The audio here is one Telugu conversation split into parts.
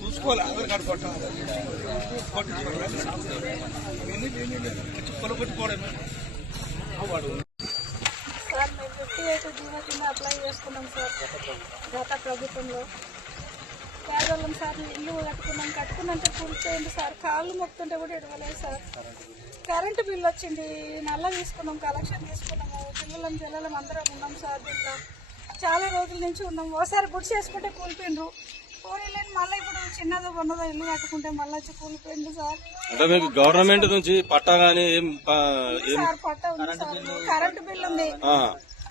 చూసుకోవాలి. ఆధార్ కార్డు కొట్టాలి. కొట్టుకోవడం సార్ మేము 58 జీవో కింద అప్లై చేసుకున్నాం సార్ గత ప్రభుత్వంలో. పేదవాళ్ళం సార్ ఇల్లు కట్టుకున్నంటే కూర్చోండి సార్, కాళ్ళు మొక్కుతుంటే కూడా ఇవ్వలేదు సార్. కరెంటు బిల్లు వచ్చింది, నల్ల తీసుకున్నాం, కలెక్షన్ తీసుకున్నాము, పిల్లలం అందరం ఉన్నాం సార్. దీంట్లో చాలా రోజుల నుంచి ఉన్నాం. ఒకసారి గుడి చేసుకుంటే కూలిపోయిండ్రు, కూలీలేని మళ్ళీ ఇప్పుడు చిన్నదో ఉన్నదో ఇల్లు కట్టుకుంటే మళ్ళీ వచ్చి కూలిపోయింది సార్. అంటే మీకు గవర్నమెంట్ నుంచి పట్టా గానీ సార్ పట్టా ఉంది సార్, కరెంటు బిల్లు ఉంది,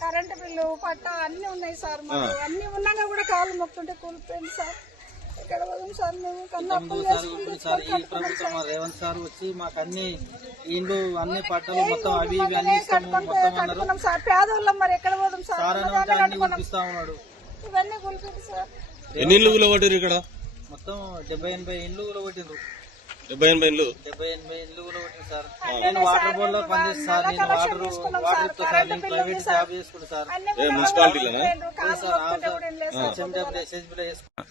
కరెంటు బిల్లు పట్టా అన్ని ఉన్నాయి సార్. మాకు అన్ని ఉన్నాగా కూడా కాళ్ళు మొక్కుంటే కూలిపోయింది సార్. ఇక్కడ పోదాం సార్, మేము కన్నా అప్పులు ప్రభుత్వం రేవంత్ సార్ వచ్చి మాకు అన్ని ఇండ్లు అన్ని పట్టాలు మొత్తం అవి ఇవి అన్ని కట్టుకున్నాం సార్. పేదవాళ్ళం మరి ఎక్కడ పోదాం సార్, కనిపిస్తా ఉన్నాడు. ఇవన్నీ కూలిపోయింది సార్. ఎన్ని ఇల్లు కూలగొట్టారు ఇక్కడ? మొత్తం 70-80 ఇండ్లు కూలగొట్టిండ్రు. 70-80 ఇండ్లు? 70-80 ఇండ్లు కూలగొట్టింది సార్. నేను వాటర్ బోర్డ్ లో పనిచేస్తాను సార్. నేను వాటర్ ఇస్తా సార్. నేను ప్రైవేట్ జాబ్ చేసుకుంటా సార్. మున్సిపాలిటీలోనే సార్ SHB లో చేసుకుంటా.